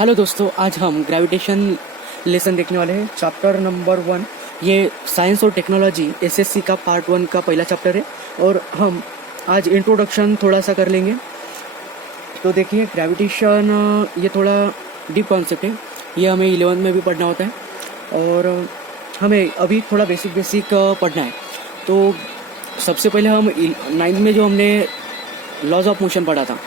Hello दोस्तों, आज हम ग्रेविटेशन लेसन देखने वाले हैं। चैप्टर नंबर 1 ये साइंस और टेक्नोलॉजी एसएससी का पार्ट 1 का पहला चैप्टर है और हम आज इंट्रोडक्शन थोड़ा सा कर लेंगे। तो देखिए, ग्रेविटेशन ये थोड़ा डीप कॉन्सेप्ट है। ये हमें 11th में भी पढ़ना होता है और हमें अभी थोड़ा बेसिक पढ़ना है। तो सबसे पहले हम 9th में जो हमने लॉज ऑफ मोशन पढ़ा था,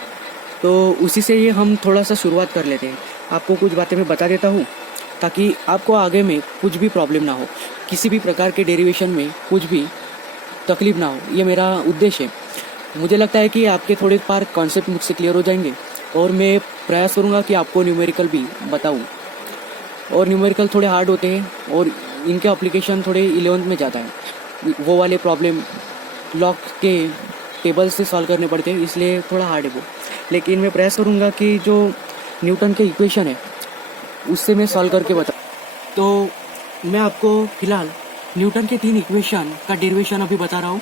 तो उसी से ही हम थोड़ा सा शुरुआत कर लेते हैं। आपको कुछ बातें मैं बता देता हूँ ताकि आपको आगे में कुछ भी प्रॉब्लम ना हो, किसी भी प्रकार के डेरिवेशन में कुछ भी तकलीफ ना हो। ये मेरा उद्देश्य है। मुझे लगता है कि आपके थोड़े पार कॉन्सेप्ट मुझसे क्लियर हो जाएंगे और मैं प्रयास करूँगा कि आपको न्यूमेरिकल भी बताऊँ। और न्यूमेरिकल थोड़े हार्ड होते हैं और इनके एप्लीकेशन थोड़े 11th में ज़्यादा है। वो वाले प्रॉब्लम लॉग के टेबल से सॉल्व करने पड़ते हैं, इसलिए थोड़ा हार्ड है वो। लेकिन मैं प्रयास करूँगा कि जो न्यूटन के इक्वेशन है उससे मैं सॉल्व करके बता। तो मैं आपको फिलहाल न्यूटन के 3 इक्वेशन का डेरिवेशन अभी बता रहा हूँ।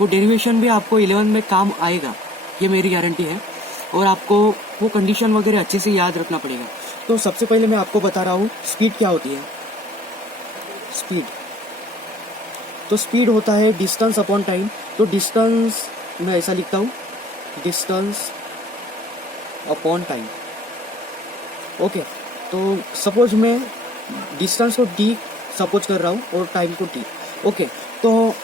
वो डेरिवेशन भी आपको 11th में काम आएगा, ये मेरी गारंटी है। और आपको वो कंडीशन वगैरह अच्छे से याद रखना पड़ेगा। तो सबसे पहले मैं आपको बता रहा हूँ स्पीड क्या होती है। स्पीड होता है डिस्टेंस अपॉन टाइम। तो डिस्टेंस मैं ऐसा लिखता हूँ, डिस्टेंस अपॉन टाइम। ओके, तो सपोज मैं डिस्टेंस को डी सपोज कर रहा हूँ और टाइम को टी। ओके, तो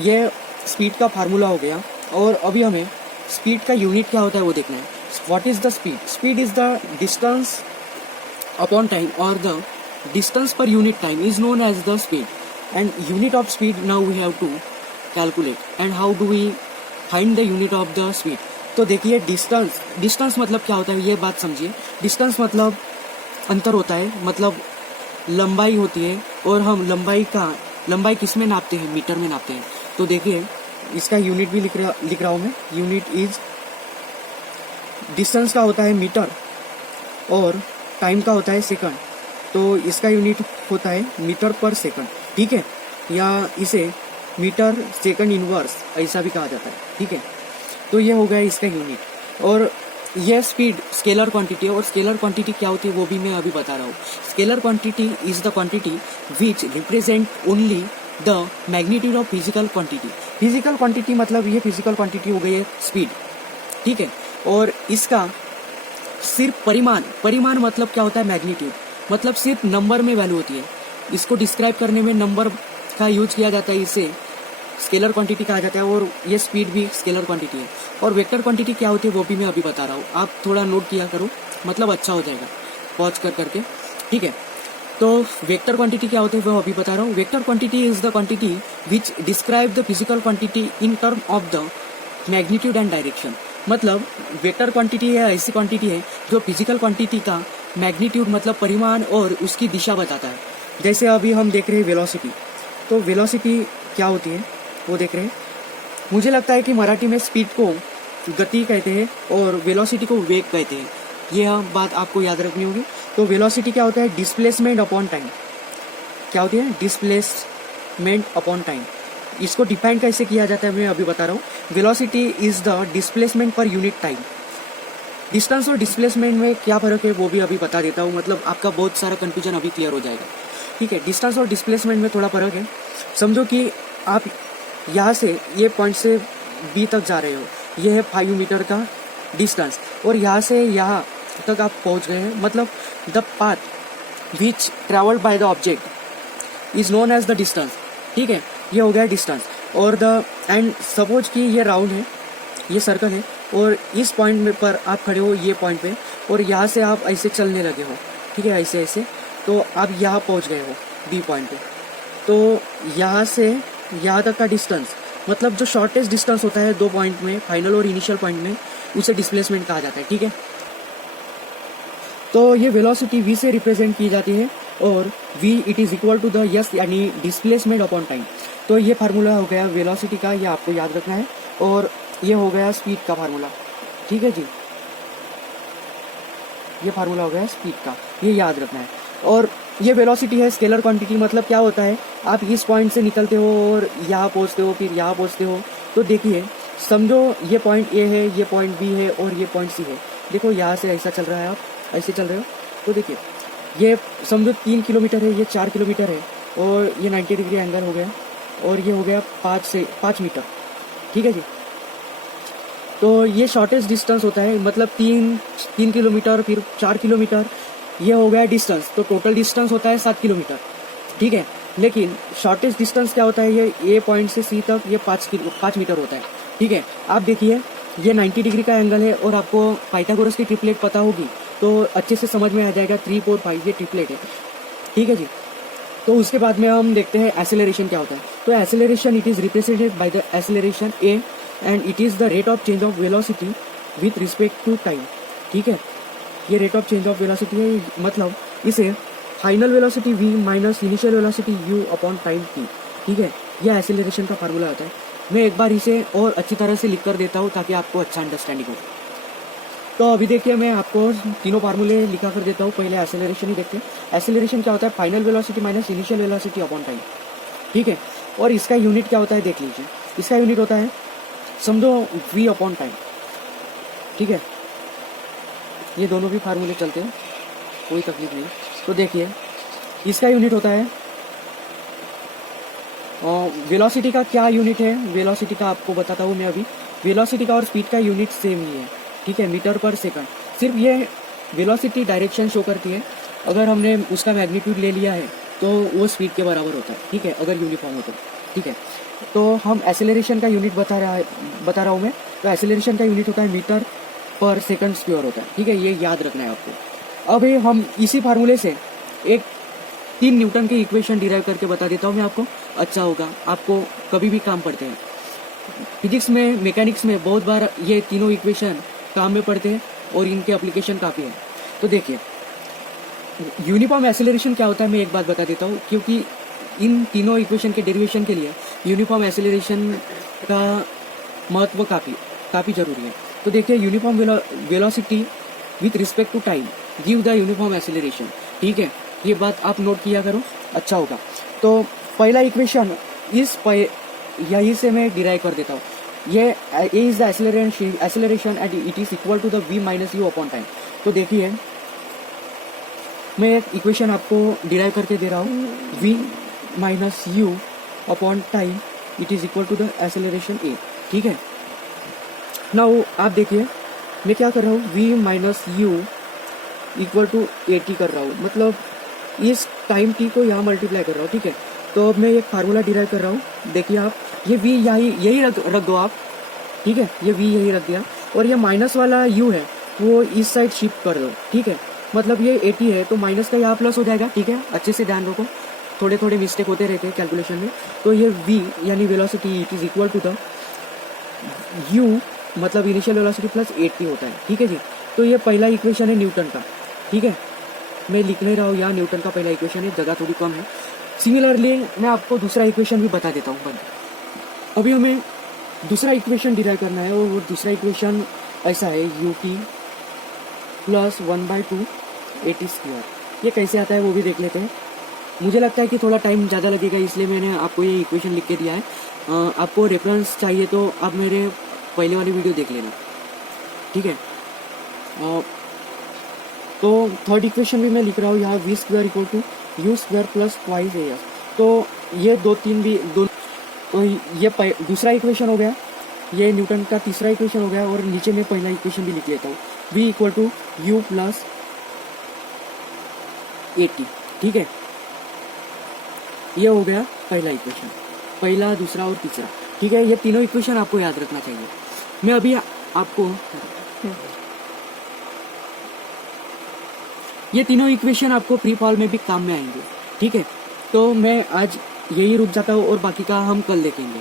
ये स्पीड का फार्मूला हो गया। और अभी हमें स्पीड का यूनिट क्या होता है वो देखना है। What is the speed? Speed is the distance upon time और the distance per unit time is known as the speed and unit of speed now we have to calculate. And how do we find the unit of the speed? तो देखिए, distance मतलब क्या होता है ये बात समझिए। डिस्टेंस मतलब अंतर होता है, मतलब लंबाई होती है। और हम लंबाई किस में नापते हैं? मीटर में नापते हैं। तो देखिए, इसका यूनिट भी लिख रहा हूँ मैं। यूनिट इज, डिस्टेंस का होता है मीटर और टाइम का होता है सेकंड। तो इसका यूनिट होता है मीटर पर सेकंड, ठीक है। या इसे मीटर सेकंड इनवर्स ऐसा भी कहा जाता है, ठीक है। तो ये हो गया इसका यूनिट। और यह स्पीड स्केलर क्वांटिटी है। और स्केलर क्वांटिटी क्या होती है वो भी मैं अभी बता रहा हूँ। Scalar quantity is the quantity which represent only the magnitude of physical quantity. Physical quantity मतलब ये फिजिकल क्वांटिटी हो गई है स्पीड, ठीक है। और इसका सिर्फ परिमाण मतलब क्या होता है? मैग्नीट्यूड मतलब सिर्फ नंबर में वैल्यू होती है। इसको डिस्क्राइब करने में नंबर का यूज किया जाता है, इसे स्केलर क्वांटिटी कहा जाता है। और ये स्पीड भी स्केलर क्वांटिटी है। और वेक्टर क्वांटिटी क्या होती है वो भी मैं अभी बता रहा हूँ। आप थोड़ा नोट किया करो, मतलब अच्छा हो जाएगा पॉज करके, ठीक है। तो वेक्टर क्वांटिटी क्या होती है वो अभी बता रहा हूँ। Vector quantity is the quantity which describe the physical quantity in term of the magnitude and direction. मतलब वेक्टर क्वांटिटी है ऐसी क्वांटिटी है जो फिजिकल क्वांटिटी का मैग्नीट्यूड मतलब परिमाण और उसकी दिशा बताता है। जैसे अभी हम देख रहे हैं वेलोसिटी। तो वेलोसिटी क्या होती है वो देख रहे हैं। मुझे लगता है कि मराठी में स्पीड को गति कहते हैं और वेलोसिटी को वेग कहते हैं। यह बात आपको याद रखनी होगी। तो वेलोसिटी क्या होता है? Displacement upon time. क्या होती है? Displacement upon time. इसको डिफाइन कैसे किया जाता है मैं अभी बता रहा हूँ। वेलोसिटी इज द डिस्प्लेसमेंट पर यूनिट टाइम। डिस्टेंस और डिस्प्लेसमेंट में क्या फर्क है वो भी अभी बता देता हूँ, मतलब आपका बहुत सारा कंफ्यूजन अभी क्लियर हो जाएगा, ठीक है। डिस्टेंस और डिस्प्लेसमेंट में थोड़ा फर्क है। समझो कि आप यहाँ से ये पॉइंट से बी तक जा रहे हो, ये है 5 मीटर का डिस्टेंस। और यहाँ से यहाँ तक आप पहुँच गए हैं, मतलब the path which travelled by the object is known as the distance, ठीक है। ये हो गया डिस्टेंस। और द एंड सपोज कि ये राउंड है, ये सर्कल है और इस पॉइंट में पर आप खड़े हो, ये पॉइंट पे, और यहाँ से आप ऐसे चलने लगे हो, ठीक है, ऐसे। तो आप यहाँ पहुँच गए हो बी पॉइंट पे। तो यहाँ से यहाँ तक का डिस्टेंस मतलब जो शॉर्टेस्ट डिस्टेंस होता है 2 पॉइंट में, फाइनल और इनिशियल पॉइंट में, उसे डिस्प्लेसमेंट कहा जाता है, ठीक है। तो ये वेलोसिटी v से रिप्रेजेंट की जाती है और v it is equal to the S यानी डिस्प्लेसमेंट अपॉन टाइम। तो ये फार्मूला हो गया वेलोसिटी का, ये आपको याद रखना है। और ये हो गया स्पीड का फार्मूला, ठीक है जी। ये फार्मूला हो गया स्पीड का, ये याद रखना है। और ये वेलोसिटी है स्केलर क्वांटिटी। मतलब क्या होता है? आप इस पॉइंट से निकलते हो और यहाँ पहुँचते हो, फिर यहाँ पहुँचते हो। तो देखिए, समझो ये पॉइंट ए है, ये पॉइंट बी है और ये पॉइंट सी है। देखो यहाँ से ऐसा चल रहा है आप, ऐसे चल रहे हो तो देखिए ये समझो 3 किलोमीटर है, ये 4 किलोमीटर है और ये 90 डिग्री एंगल हो गया और ये हो गया 5 मीटर। ठीक है जी। तो ये शॉर्टेस्ट डिस्टेंस होता है, मतलब 3 किलोमीटर फिर 4 किलोमीटर, ये हो गया डिस्टेंस। तो टोटल डिस्टेंस होता है 7 किलोमीटर। ठीक है, लेकिन शॉर्टेस्ट डिस्टेंस क्या होता है, ये ए पॉइंट से सी तक ये 5 मीटर होता है। ठीक है, आप देखिए ये 90 डिग्री का एंगल है और आपको पाइथागोरस की ट्रिपलेट पता होगी तो अच्छे से समझ में आ जाएगा। 3, 4, 5 ये ट्रिपलेट है। ठीक है जी। तो उसके बाद में हम देखते हैं एक्सेलरेशन क्या होता है। तो acceleration it is represented by the acceleration A and it is the rate of change of velocity with respect to time. ठीक है, ये rate of change of velocity है, मतलब इसे final velocity v minus initial velocity u upon time t। ठीक है, यह acceleration का फार्मूला होता है। मैं एक बार इसे और अच्छी तरह से लिख कर देता हूँ ताकि आपको अच्छा अंडरस्टैंडिंग हो। तो अभी देखिए मैं आपको तीनों फार्मूले लिखा कर देता हूँ। पहले एक्सेलरेशन ही देखते हैं। एक्सेलरेशन क्या होता है, final velocity minus initial velocity upon time. ठीक है, और इसका यूनिट क्या होता है देख लीजिए। इसका यूनिट होता है समझो v अपॉन टाइम। ठीक है, ये दोनों भी फार्मूले चलते हैं, कोई तकलीफ नहीं। तो देखिए इसका यूनिट होता है वेलोसिटी का क्या यूनिट है, वेलोसिटी का आपको बताता हूँ मैं अभी। वेलोसिटी का और स्पीड का यूनिट सेम ही है। ठीक है, मीटर पर सेकंड। सिर्फ ये वेलोसिटी डायरेक्शन शो करती है। अगर हमने उसका मैग्नीट्यूड ले लिया है तो वो स्पीड के बराबर होता है। ठीक है, अगर यूनिफॉर्म हो तो। ठीक है, तो हम एक्सेलरेशन का यूनिट बता रहा हूँ मैं। तो एक्सेलरेशन का यूनिट होता है मीटर पर सेकंड स्क्वायर होता है। ठीक है, ये याद रखना है आपको। अब हम इसी फार्मूले से एक 3 न्यूटन की इक्वेशन डिराइव करके बता देता हूँ मैं आपको, अच्छा होगा, आपको कभी भी काम पड़ते हैं। फिजिक्स में, मैकेनिक्स में बहुत बार ये तीनों इक्वेशन काम में पड़ते हैं और इनके एप्लीकेशन काफ़ी है। तो देखिए यूनिफॉर्म एक्सेलरेशन क्या होता है मैं एक बात बता देता हूँ, क्योंकि इन तीनों इक्वेशन के डेरिवेशन के लिए यूनिफॉर्म एक्सेलरेशन का महत्व काफ़ी जरूरी है। तो देखिए uniform velocity with respect to time give the uniform acceleration. ठीक है, ये बात आप नोट किया करो, अच्छा होगा। तो पहला इक्वेशन यही से मैं डिराइव कर देता हूँ। ये A is the acceleration and it is equal to the v minus you upon time. तो देखिए मैं एक इक्वेशन आपको डिराइव करके दे रहा हूँ, v minus you upon time it is equal to the acceleration a। ठीक है, नाउ आप देखिए मैं क्या कर रहा हूँ, v minus U equal to a कर रहा हूँ, मतलब इस टाइम t को यहाँ मल्टीप्लाई कर रहा हूँ। ठीक है, तो अब मैं एक फार्मूला डिराइव कर रहा हूँ। देखिए आप ये v यही रख दो आप। ठीक है, ये v यही रख दिया और ये माइनस वाला u है वो इस साइड शिफ्ट कर दो। ठीक है, मतलब ये 80 है तो माइनस का यहाँ प्लस हो जाएगा। ठीक है, अच्छे से ध्यान रखो, थोड़े मिस्टेक होते रहते हैं कैलकुलेशन में। तो ये v यानी velocity it is equal to the u मतलब इनिशियल वेलोसिटी प्लस 80 होता है। ठीक है जी, तो ये पहला इक्वेशन है न्यूटन का। ठीक है, मैं लिख नहीं रहा हूँ यहाँ, न्यूटन का पहला इक्वेशन है, जगह थोड़ी कम है। सिमिलरली मैं आपको दूसरा इक्वेशन भी बता देता हूँ। अभी हमें दूसरा इक्वेशन डिराइव करना है और दूसरा इक्वेशन ऐसा है ut प्लस 1/2 80 स्क्वायर। ये कैसे आता है वो भी देख लेते हैं। मुझे लगता है कि थोड़ा टाइम ज़्यादा लगेगा, इसलिए मैंने आपको ये इक्वेशन लिख के दिया है। आपको रेफरेंस चाहिए तो आप मेरे पहले वाली वीडियो देख लेना। ठीक है, तो थर्ड इक्वेशन भी मैं लिख रहा हूँ यहाँ, v square equal to U square plus twice as। तो ये तो ये दूसरा इक्वेशन हो गया, ये न्यूटन का तीसरा इक्वेशन हो गया और नीचे में पहला इक्वेशन भी लिख लेता हूँ, v equal to U plus 80। ठीक है, ये हो गया पहला इक्वेशन, पहला, दूसरा और तीसरा। ठीक है, ये तीनों इक्वेशन आपको याद रखना चाहिए। मैं अभी आपको ये तीनों इक्वेशन आपको फ्री फॉल में भी काम में आएंगे। ठीक है, तो मैं आज यही रुक जाता हूँ और बाकी का हम कल देखेंगे।